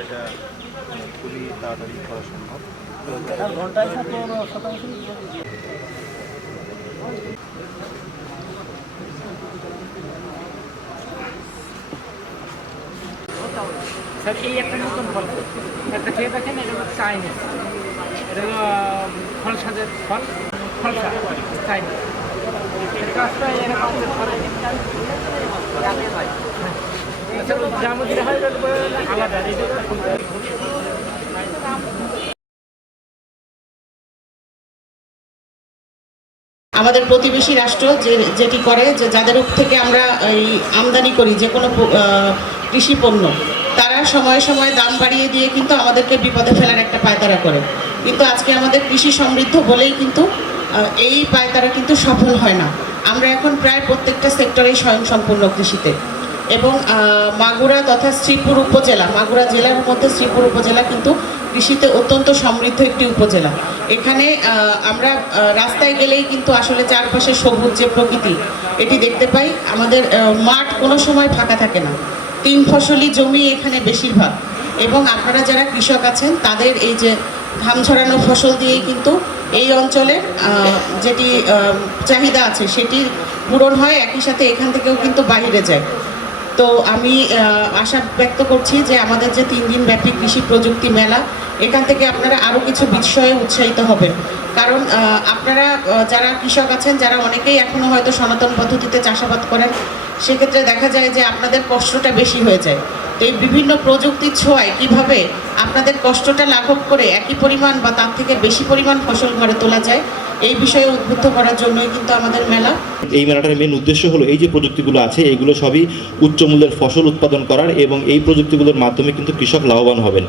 এটা খুবই তাড়াতাড়ি করা সম্ভব। ঘন্টায় স্যার এই একটা নতুন ফল একটা খেয়ে দেখেন, এটা হলো চাইনিজ, এটা হলো ফলসাদের ফল, ফলসা চাইনিজ। কাজটা এরকম জামুদিরা হয় আলাদা। আমাদের প্রতিবেশী রাষ্ট্র যেটি করে যে যাদের থেকে আমরা এই আমদানি করি যে কোনো কৃষি পণ্য, তারা সময়ে সময়ে দাম বাড়িয়ে দিয়ে কিন্তু আমাদেরকে বিপদে ফেলার একটা পায়তারা করে। কিন্তু আজকে আমাদের কৃষি সমৃদ্ধ বলেই কিন্তু এই পায়তারা কিন্তু সফল হয় না। আমরা এখন প্রায় প্রত্যেকটা সেক্টরেই স্বয়ংসম্পূর্ণ কৃষিতে, এবং মাগুরা তথা শ্রীপুর উপজেলা, মাগুরা জেলার মধ্যে শ্রীপুর উপজেলা কিন্তু কৃষিতে অত্যন্ত সমৃদ্ধ একটি উপজেলা। এখানে আমরা রাস্তায় গেলেই কিন্তু আসলে চারপাশে সবুজ যে প্রকৃতি এটি দেখতে পাই। আমাদের মাঠ কোনো সময় ফাঁকা থাকে না, 3 ফসলি জমি এখানে বেশিরভাগ, এবং আপনারা যারা কৃষক আছেন তাদের এই যে ঘাম ছড়ানো ফসল দিয়েই কিন্তু এই অঞ্চলের যেটি চাহিদা আছে সেটি পূরণ হয়, একই সাথে এখান থেকেও কিন্তু বাইরে যায়। তো আমি আশা ব্যক্ত করছি যে আমাদের যে 3 দিন ব্যাপী কৃষি প্রযুক্তি মেলা, এখান থেকে আপনারা আরও কিছু বিষয়ে উৎসাহিত হবেন। কারণ আপনারা যারা কৃষক আছেন, যারা অনেকেই এখনও হয়তো সনাতন পদ্ধতিতে চাষাবাদ করেন, সেক্ষেত্রে দেখা যায় যে আপনাদের কষ্টটা বেশি হয়ে যায়। তো এই বিভিন্ন প্রযুক্তির ছোঁয়ায় কীভাবে আপনাদের কষ্টটা লাঘব করে একই পরিমাণ বা তার থেকে বেশি পরিমাণ ফসল ঘরে তোলা যায়, এই বিষয়ে উদ্বুদ্ধ করার জন্যই কিন্তু আমাদের মেলা। এই মেলাটার মেন উদ্দেশ্য হলো এই যে প্রযুক্তিগুলো আছে এইগুলো সবই উচ্চ মূল্যের ফসল উৎপাদন করার, এবং এই প্রযুক্তিগুলোর মাধ্যমে কিন্তু কৃষক লাভবান হবেন।